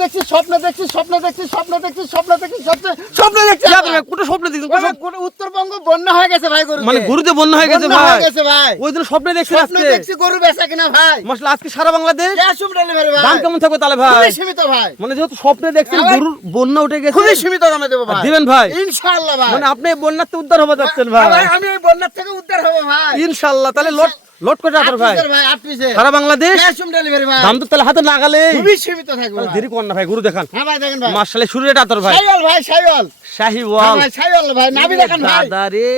দেখছি স্বপ্ন দেখছি স্বপ্ন দেখছি স্বপ্ন দেখছি স্বপ্ন দেখছি স্বপ্ন দেখছি কোটা স্বপ্ন দেখছেন উত্তরবঙ্গ বন্যা হয়ে গেছে ভাই গরু মানে গরুতে বন্যা হয়ে গেছে ভাই ওই দিন স্বপ্নে দেখছেন স্বপ্ন আজকে দেখছি গরু বেচা কিনা ভাই মাশাআল্লাহ আজকে সারা বাংলাদেশ ক্যাশ অন ডেলিভারি ভাই দাম কেমন থাকবে তাহলে ভাই খুবই সীমিত ভাই মানে যেহেতু স্বপ্নে দেখছেন গরুর বন্যা উঠে গেছে খুবই সীমিত দামে দেব ভাই দিবেন ভাই ইনশাআল্লাহ ভাই মানে আপনি এই বন্যার থেকে উদ্ধার হতে যাচ্ছেন ভাই আমি এই বন্যা থেকে উদ্ধার হব ভাই ইনশাআল্লাহ তাহলে লট করে আতর ভাই ভাই 8 পিসে সারা বাংলাদেশ ক্যাশ অন ডেলিভারি ভাই দাম তো তাহলে হাতে না গেলে খুবই সীমিত থাকবে ভাই দেরি করেন না ভাই গরু দেখান হ্যাঁ ভাই দেখেন ভাই মাশাআল্লাহ শুরু রেট আতর ভাই শাইওয়াল ভাই শাইওয়াল শাহিওয়াল ভাই শাইওয়াল ভাই নাভি দেখেন ভাই দাদা রে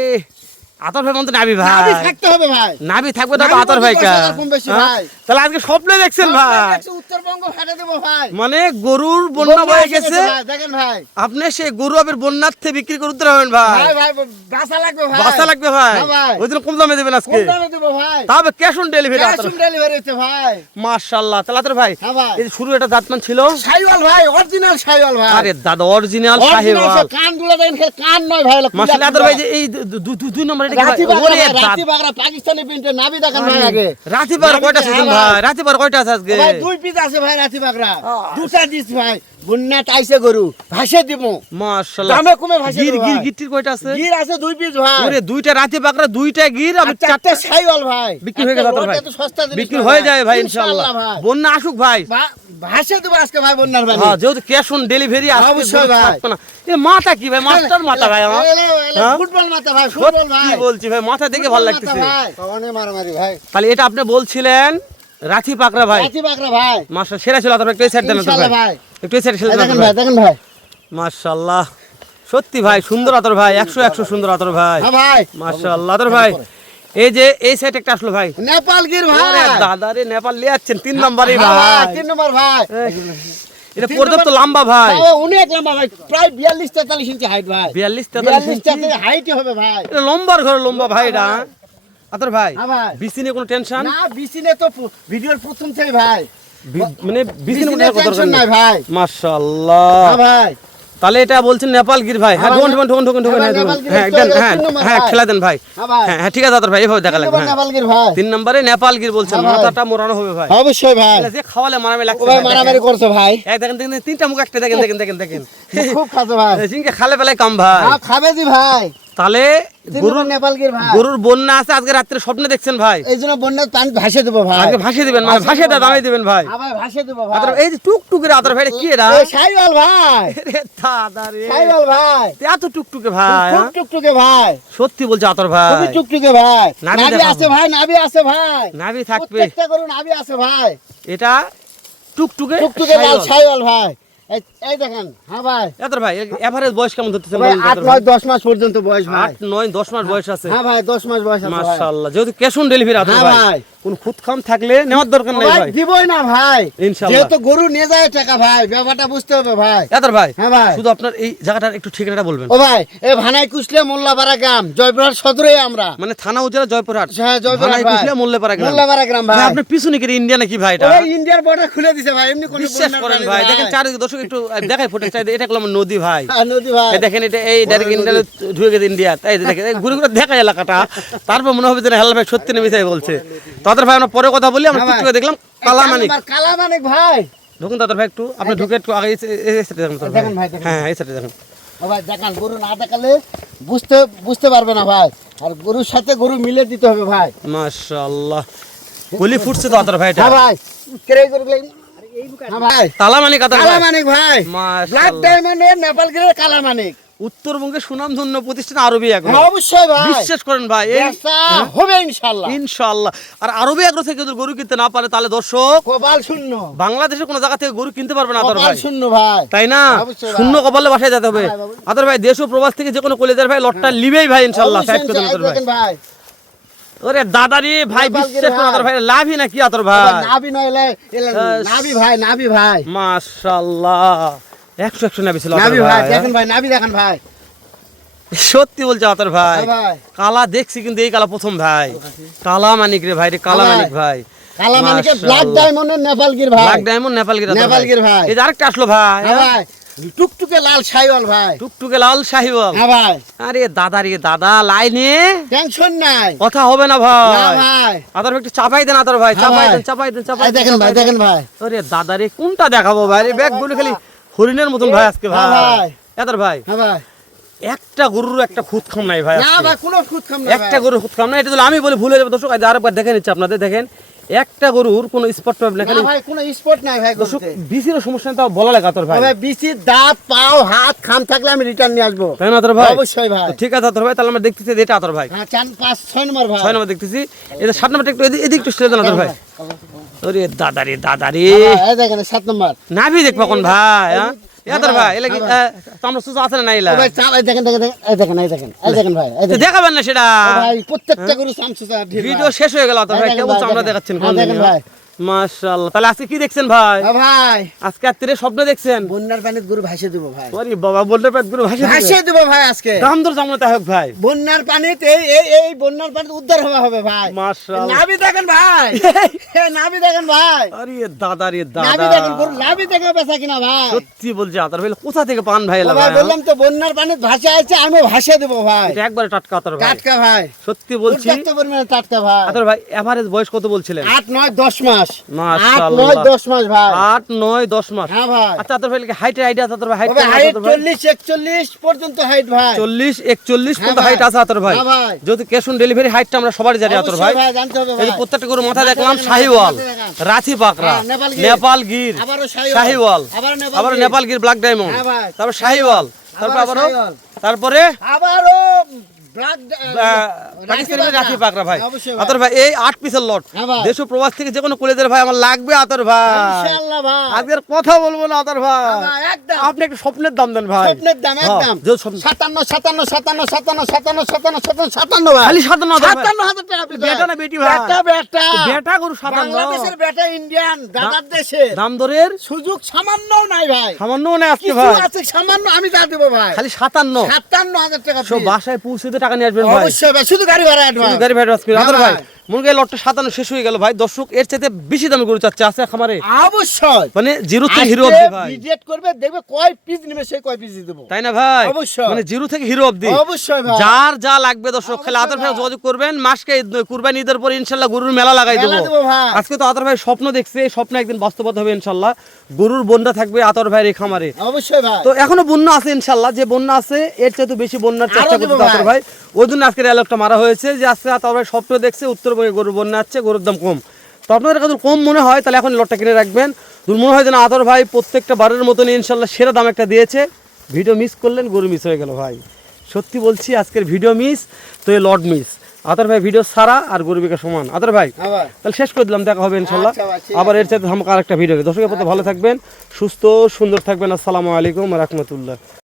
আতর ভাই মন্ত্র নাবি ভাই নাভি থাকতে হবে ভাই নাবি থাকবে তো আতর ভাই কা কম বেশি ভাই তাহলে আজকে স্বপ্নে দেখছেন ভাই উত্তরবঙ্গ ফেটে দেব ভাই মানে গরুর বন্যা বয়ে গেছে দেখেন ভাই আপনি সেই গরু আবার বন্যার থেকে বিক্রি করে উদ্ধার হবেন ভাই ভাই ভাই বাসা লাগবে ভাই বাসা লাগবে ভাই হ্যাঁ ভাই। ওই জন্য কম দামে দেবেন আজকে কম দামে দেব ভাই তবে cash on delivery cash on delivery হচ্ছে ভাই মাশাআল্লাহ তাহলে আতর ভাই হ্যাঁ ভাই এই যে শুরু এটা জাতমান ছিল শাইওয়াল ভাই অরিজিনাল শাইওয়াল ভাই আরে দাদা অরিজিনাল অরিজিনাল শাহিওয়াল কানগুলো দেখেন খালি কান নয় ভাই মাশাআল্লাহ আতর ভাই যে এই দুই নম্বর এটা কি রাতি ভাই ওরে রাতি বাগরা পাকিস্তানি প্রিন্টের নাভি দেখেন ভাই আগে রাতি বার কয়টা আছে ভাই রাতি বার কয়টা আছে আজকে ভাই দুই পিস আছে ভাই রাতি বাগরা দুটা দিস ভাই বন্যা তাইছে গরু ভাসে দিব মাশাআল্লাহ দামে কমে ভাসে গির দেব গির ভাই। গিরটির কয়টা আছে গির আছে দুই পিস ভাই ওরে দুইটা রাতি বাকরা দুইটা গির আর আমি চারটে শাইওয়াল ভাই বিক্রি হয়ে গেছে আতর ভাই ওটা তো সস্তা জিনিস বিক্রি না হয়ে যায় ভাই ইনশাআল্লাহ ভাই বন্যা আসুক ভাই ভাসে দেব আজকে ভাই বন্যার পানি হ্যাঁ যেহেতু ক্যাশ অন ডেলিভারি আসবে অবশ্যই ভাই। এ মাথা কি ভাই মাস্টার মাথা ভাই আমার হ্যাঁ? ফুটবল মাথা ভাই ফুটবল সত্যি ভাই বলছি ভাই মাথা দেখে ভালো লাগতেছে ভাই কখনো মারামারি ভাই তাহলে এটা আপনি বলছিলেন রাথি পাকড়া ভাই রাতি বাগরা ভাই মাশাআল্লাহ সেরা ছিল আপনার একটু এই সাইড দেন তো ইনশাআল্লাহ ভাই ভাই একটু এই সাইড ছিল এই দেখেন ভাই দেখেন ভাই মাশাআল্লাহ সত্যি ভাই সুন্দর আতর ভাই 100 সুন্দর আতর ভাই হ্যাঁ ভাই মাশাআল্লাহ আতর ভাই এই যে এই সাইড একটা আসলো ভাই নেপাল গির ভাই ওরে দাদা রে নেপাল লিয়ে যাচ্ছেন 3 নম্বরই হ্যাঁ ভাই ভাই 3 নম্বর ভাই এটা পর্যাপ্ত লম্বা ভাই তাও অনেক লম্বা ভাই প্রায় 42 43 ইঞ্চি হাইট ভাই 42 43 ইঞ্চি ইঞ্চি হাইটই হবে ভাই এটা লম্বার ঘরে লম্বা ভাই এটা আতর ভাই হ্যাঁ ভাই বিসি নিয়ে কোনো টেনশন না বিসিনে তো ভিডিওর প্রথম থেকে ভাই মানে বিসি বিসিনে নিয়ে কোনো টেনশন নাই দরকার নেই ভাই মাশাআল্লাহ হ্যাঁ ভাই তাহলে এটা বলছেন নেপাল গির ভাই হ্যাঁ ঢোন ঢোন হ্যাঁ, নেপাল গির হ্যাঁ তো একদম হ্যাঁ 3 নম্বর হ্যাঁ ভাই। খেলা দেন ভাই হ্যাঁ ভাই হ্যাঁ হ্যাঁ ঠিক আছে দাদা ভাই এইভাবে দেখা লাগবে হ্যাঁ। নেপাল গির ভাই 3 নম্বরে নেপাল গির বলছেন হ্যাঁ ভাই। মাথাটা মোড়ানো হবে ভাই অবশ্যই ভাই তাহলে যে খাওয়ালে মারামে ও লাগছে ভাই ভাই, মারামারি করছো ভাই এই দেখেন দেখেন তিনটা মুখ একটা দেখেন দেখেন দেখেন দেখেন খুব খাচ্ছে ভাই জিনকে খালে বেলায় কাম ভাই হ্যাঁ খাবে দি ভাই তাহলে গরুর নেপাল গির ভাই গরুর বন্যা আছে আজকে রাত্রে স্বপ্নে দেখছেন ভাই এই জন্য বন্যার পানি ভাসে দেবো ভাই আজকে ভাসিয়ে দিবেন মানে ভাসিয়ে দেওয়া দামে দিবেন ভাই হ্যাঁ ভাই ভাসে দেবো ভাই আতর এই যে টুকটুকে আতর ভাই এটা কি এরা এই শাইওয়াল ভাই রে দাদা রে শাইওয়াল ভাই এত টুকটুকে ভাই খুব টুকটুকে ভাই সত্যি বলছে আতর ভাই খুবই টুকটুকে ভাই নাভি নাভি দেখাবো। আছে ভাই নাভি আছে ভাই নাভি থাকবে প্রত্যেকটা গরু নাভি আছে ভাই এটা টুকটুকে টুকটুকে লাল শাইওয়াল। শাইওয়াল ভাই এই দেখেন হ্যাঁ ভাই এতর ভাই এভারেজ বয়স কেমন ধরতেছে ভাই 8 9 10 মাস পর্যন্ত বয়স ভাই 8 9 10 মাস বয়স আছে হ্যাঁ ভাই 10 মাস বয়স আছে ভাই মাশাআল্লাহ যেহেতু ক্যাশ অন ডেলিভারি আছে হ্যাঁ ভাই ভাই। কোন খুদখাম থাকলে নেওয়ার দরকার নাই ভাই ভাই দিবই না ভাই ইনশাআল্লাহ যেহেতু গরু নিয়ে যায় টাকা ভাই ব্যাপারটা বুঝতে হবে ভাই এতর ভাই হ্যাঁ ভাই শুধু আপনার এই জায়গাটার একটু ঠিকানাটা বলবেন ও ভাই এই ভানাই কুশলে মোল্লাপাড়া গ্রাম জয়পুরহাট সদরে আমরা মানে থানা উপজেলা জয়পুরহাট হ্যাঁ জয়পুরহাট ভানাই ভাই কুশলিয়া মোল্লাপাড়া গ্রাম মোল্লাপাড়া গ্রাম ভাই ভাই আপনার পিছনে কি ইন্ডিয়া নাকি ভাই এটা ওই ইন্ডিয়ার বর্ডার খুলে দিছে ভাই এমনি কোনো বিশ্বাস বন্যার করেন পানি ভাই দেখেন চারিদিকে দর্শক একটু দেখাই ফুটেজ চাই এটা হলো আমার নদী ভাই হ্যাঁ, নদী ভাই এই দেখেন এটা এই ডাইরেক্ট ইন্ডিয়া ঢুকে গেছে ইন্ডিয়া তাই দেখেন এই ঘুরে ঘুরে দেখা এলাকাটা তারপর মনে হবে যে হেলা ভাই সত্যি নেমে তাই বলছে তাদের ভাই আমরা পরে কথা বলি আমরা হ্যাঁ ভাই। টুকটুকে দেখলাম কালামানিক কালামানিক ভাই ঢুকুন দাদার ভাই একটু আপনি ঢুকে একটু আগে এই সাইডে দেখুন দাদার দেখেন ভাই, দেখেন। হ্যাঁ এই সাইডে দেখুন ও ভাই দেখান গরু না দেখালে বুঝতে পারবে না ভাই আর গরুর সাথে গরু মিলে দিতে হবে ভাই মাশাআল্লাহ কলি ফুটছে দাদার ভাই এটা হ্যাঁ ভাই কেরে গরু হ্যাঁ ভাই কালামানিক দাদার ভাই কালামানিক ভাই ব্ল্যাক মাশাআল্লাহ ডায়মন্ডের নেপাল গিরের কালামানিক উত্তরবঙ্গের সুনামধন্য প্রতিষ্ঠান আরবি আগ্রো হ্যাঁ, অবশ্যই ভাই বিশ্বাস করেন ভাই এই ব্যবসা হবে ইনশাআল্লাহ ইনশাআল্লাহ আর আরবি আগ্রো থেকে যদি গরু কিনতে না পারে তাহলে দর্শক কপাল শূন্য বাংলাদেশের কোনো জায়গা থেকে গরু কিনতে পারবে না আদর কপাল ভাই শূন্য ভাই তাই না অবশ্যই ভাই। শূন্য কপালে বাসায় যেতে হবে হ্যাঁ, বাবা। আদর ভাই দেশ ও প্রবাস থেকে যে কোনো কলেজের ভাই লটটা লিবেই ভাই ইনশাআল্লাহ অবশ্যই সাইড করে দেন আদর ভাই দেখেন ভাই ওরে দাদারি ভাই নেপাল বিশ্বাস গিরে করেন আদর ভাই। ভাই লাভই না কি আদর ভাই নাভি নয় নাভি ভাই নাভি ভাই মাশাআল্লাহ 100 নাবি ছিল আদর নাভি ভাই ভাই দেখেন ভাই নাভি দেখেন ভাই সত্যি বলছে আদর ভাই হ্যাঁ ভাই কালা দেখছি কিন্তু এই কালা প্রথম ভাই কালা মানিক রে ভাই রে কালা হ্যাঁ মানিক ভাই কালামানিকের মাশাআল্লাহ। ব্ল্যাক ডায়মন্ডের নেপাল গির ভাই ব্ল্যাক ডায়মন্ড নেপাল গির নেপাল গির ভাই এই যে আরেকটা আসলো ভাই হ্যাঁ ভাই টুকটুকে লাল শাহিওয়াল ভাই। টুকটুকে লাল শাহিওয়াল। হ্যাঁ ভাই। আরে দাদা রে দাদা, লাইনে টেনশন নাই। কথা হবে না না ভাই। ভাই। আদর ভাই একটু চাপাই দেন, আদর ভাই হ্যাঁ চাপাই ভাই। দেন, চাপাই দেন, চাপাই এই দেখেন দেন, ভাই, চাপাই দেন। দেখেন ভাই। আরে দাদা রে কোনটা দেখাবো ভাই? রে ব্যাগগুলো খালি হরিণের মতন ভাই আজকে হ্যাঁ ভাই। ভাই। আদর ভাই হ্যাঁ ভাই। একটা গরুর একটা খুদ খাম নাই ভাই না আজকে। ভাই, কোনো খুদ খাম না একটা ভাই। গরুর খুদ খাম নাই, এটা যদি আমি বলি ভুলে যাবে দর্শক। আরেকবার দেখে নিচ্ছে আপনাদের, দেখেন একটা গরুর কোনো স্পট পাবে না, না খালি ভাই, কোনো স্পট নাই ভাই দর্শক গরুতে। বিসির সমস্যা তাও বলা লাগে আতর ভাই। ভাই বিসি দাঁত পাও হাত খাম থাকলে আমি রিটার্ন নিয়ে আসবো। তাই না আতর ভাই? অবশ্যই ভাই। তো ঠিক আছে আতর ভাই, তাহলে আমরা দেখতেছি এটা আতর ভাই। হ্যাঁ, 4 5 6 নম্বর ভাই। 6 নম্বর দেখতেছি, এটা 7 নম্বরটা একটু এদিক একটু স্ট্রেট দেন আতর ভাই। ওরে দাদা রে দাদা রে, হ্যাঁ ভাই, এই দেখেন 7 নম্বর। নাভি দেখবা কোন ভাই? হ্যাঁ আতর ভাই এলা কি হ্যাঁ তোমরা সুসু আছে না নাইলা? ও ভাই চাপ, এই দেখেন দেখেন দেখেন, এই দেখেন এই দেখেন এই দেখেন ভাই, এই তো দেখেন। দেখাবেন না সেটা? ও ভাই প্রত্যেকটা গরু সামসুসা ঢিল ভাই। ভিডিও শেষ হয়ে গেল আতর ভাই, দেখেন কেবল ভাই, চামড়া দেখেন। দেখাচ্ছেন হ্যাঁ, কোন দেখেন ভাই। মাশাআল্লাহ। তাহলে আজকে কি দেখছেন ভাই? ও ভাই, আজকে রাত্রে স্বপ্ন দেখছেন? বন্যার পানিতে গরু ভাসিয়ে দেবো ভাই। ওরে বাবা, বলতে পার গুরু ভাষা ভাসিয়ে দেবো ভাই আজকে। দাম দর জামতে হোক ভাই। বন্যার পানিতে এই বন্যার পানিতে উদ্ধার হবে ভাই। মাশাআল্লাহ। নাভি দেখেন ভাই। এই নাভি দেখেন ভাই। আরে দাদা রে নাভি দাদা, দেখেন, গরু নাভি দেখে বেচা কিনা ভাই। সত্যি বলছি আতর ভাই, কোথা থেকে পান ভাই ও এলা ভাই ভাই? বললাম তো বন্যার পানিতে ভাসিয়ে আছে, আমি ভাসিয়ে দেবো ভাই। এটা একবারে টাটকা আতর ভাই, টাটকা ভাই, সত্যি বলছি। পর্যাপ্ত পরিমাণে টাটকা ভাই। আতর ভাই এভারেজ বয়স কত বলছিলেন? 8 9 10 মাস। 8 মাশাআল্লাহ। 9 10 মাস ভাই। 8 9 10 মাস। হ্যাঁ ভাই। আচ্ছা আতর ভাই হাইটের আইডিয়া আছে আতর ভাই? হাইট তবে হাইট 40 41 পর্যন্ত হাইট ভাই। 40 41 হ্যাঁ পর্যন্ত ভাই। হাইট আছে আতর ভাই। হ্যাঁ ভাই। যদি ক্যাশ অন ডেলিভারি হাইটটা আমরা সবারই জানি আতর ভাই। অবশ্যই ভাই, জানতে হবে এই যে ভাই। প্রত্যেকটা গরুর মাথা মাথা দেখলাম দেখেন, শাহিওয়াল, মাথা দেখেন। রাথি পাকড়া, হ্যাঁ, নেপাল গির। নেপাল গির, আবারও শাহিওয়াল, আবারও আবার নেপাল গির ব্ল্যাক ডায়মন্ড, হ্যাঁ ভাই। তারপর শাহিওয়াল, তারপর আবারও আবারও শাহিওয়াল। তারপরে আবারও ব্ল্যাক পাকিস্তানি রাখি পাকড়া ভাই। অবশ্যই আতর ভাই এই 8 পিসের লট, হ্যাঁ ভাই। দেশ ও প্রবাস থেকে যে কোনো কলেজের ভাই আমার লাগবে আতর ভাই। ইনশাআল্লাহ ভাই। আজকের কথা বলবো না আতর ভাই, ভাই, একদম। আপনি একটু স্বপ্নের দাম দেন ভাই। স্বপ্নের দাম হ্যাঁ, একদম যে স্বপ্ন- 57 57 57 57 57 57 57 ভাই। খালি 57 ভাই। 57,000 টাকা পিস ভাই। বেটা না বেটি ভাই? বেটা বেটা। বেটা গরু 57, বাংলাদেশের বেটা, ইন্ডিয়ান দাদার দেশে দাম দরের সুযোগ সামান্য নাই ভাই। সামান্য নেই আজকে কিছু ভাই, আছে সামান্য, আমি যা দেবো ভাই। খালি 57। 57,000 টাকা সব পিস। বাসায় পৌঁছতে টাকা নিয়ে আসবেন ভাই। অবশ্যই ভাই, শুধু গাড়ি ভাড়া অ্যাডভান্স। শুধু গাড়ি ভাড়া আজকে হ্যাঁ আতর ভাই ভাই। মুরগি লটটা 57 শেষ হয়ে গেল ভাই। দর্শক এর চাইতে বেশি দামে গরু চাচ্ছে আছে খামারে, অবশ্যই মানে জিরো থেকে হিরো আজকে অবধি ভাই, ভিজিট করবে, দেখবে কয় পিস নেবে সেই কয় পিস দেবো। তাই না ভাই? অবশ্যই। মানে জিরো থেকে হিরো অবধি অবশ্যই ভাই। যার যা লাগবে দর্শক খালি অবশ্যই আতর ভাই ভাই। যোগাযোগ করবেন। মাসকে কুরবানি ঈদের পর ইনশাল্লাহ গরুর মেলা লাগাই মেলা দেবো। দেবো ভাই। আজকে তো আতর ভাই স্বপ্ন দেখছে, এই স্বপ্ন একদিন বাস্তবতা হবে ইনশাল্লাহ। গরুর বন্যা থাকবে আতর ভাইয়ের এই খামারে। অবশ্যই ভাই। তো এখনো বন্যা আছে ইনশাল্লাহ, যে বন্যা আছে এর চাইতে বেশি বন্যার চেষ্টা আরো দেবো করতে আতর ভাই। ভাই। ওই জন্য আজকে ডায়লগটা মারা হয়েছে যে আজকে আতর ভাই স্বপ্ন দেখছে উত্তরবঙ্গে গরুর বন্যা আছে, গরুর দাম কম। তো আপনাদের কাছে কম মনে হয় তাহলে এখন লটটা কিনে রাখবেন। যদি মনে হয় যে না আতর ভাই প্রত্যেকটা বারের মতন ইনশাল্লাহ সেরা দাম একটা দিয়েছে, ভিডিও মিস করলেন, গরু মিস হয়ে গেল ভাই। সত্যি বলছি আজকের ভিডিও মিস তো এই লট মিস। আতর ভাই ভিডিও সারা আর গরু বিকা সমান। আতর ভাই হ্যাঁ ভাই। তাহলে শেষ করে দিলাম, দেখা হবে ইনশাল্লাহ আচ্ছা ভাই, ঠিক আবার এর চাইতে ধামাকা আরেকটা ভিডিও। দর্শকের প্রতি ভালো থাকবেন, সুস্থ সুন্দর থাকবেন। আসসালামু আলাইকুম ওয়া রাহমাতুল্লাহ।